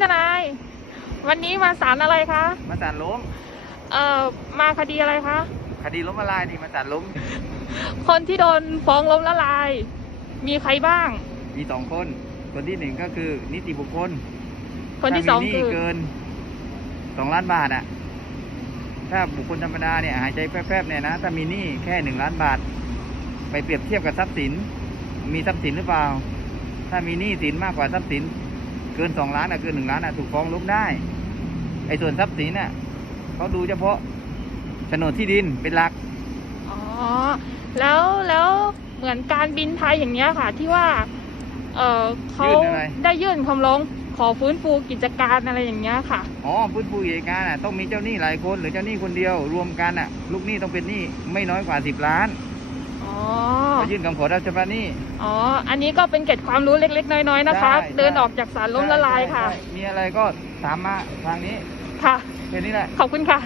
ทนาย วันนี้มาศาลอะไรคะ มาศาลล้ม เอ่อ มาคดีอะไรคะ คดีล้มละลายนี่มาศาลล้ม คนที่โดนฟ้องล้มละลาย มีใครบ้าง มีสองคน คนที่หนึ่งก็คือนิติบุคคล คนที่สองถ้ามีหคืนี้อเกินสองล้านบาทอะถ้าบุคคลธรรมดาเนี่ยหายใจแป๊บๆเนี่ยนะถ้ามีหนี้แค่หนึ่งล้านบาท ไปเปรียบเทียบกับทรัพย์สิน มีทรัพย์สินหรือเปล่า ถ้ามีหนี้สินมากกว่าทรัพย์สิน เกินสองล้านอะเกินหนึ่งล้านอะถูกฟ้องล้มได้ ไอ้ส่วนทรัพย์สินน่ะเขาดูเฉพาะโฉนดที่ดินเป็นหลัก อ๋อ แล้วแล้วเหมือนการบินไทยอย่างเงี้ยค่ะ ที่ว่า เอ่อเขายื่นอะไร ได้ยื่นคำร้องขอฟื้นฟูกิจการอะไรอย่างเงี้ยค่ะ อ๋อพื้นฟูกิจการอะต้องมีเจ้าหนี้หลายคนหรือเจ้าหนี้คนเดียวรวมกันอะ ลูกหนี้ต้องเป็นหนี้ไม่น้อยกว่าสิบล้าน อ๋อเขา ยื่นคำขอรับชำระหนี้ อ๋อ อันนี้ก็เป็นเกร็ดความรู้เล็ก ๆ น้อยๆนะคะ ใช่เดินออกจากศาลล้มละลายค่ะ ใช่ใช่มีอะไรก็ถามมาทางนี้ค่ะ แค่นี้แหละ ขอบคุณค่ะ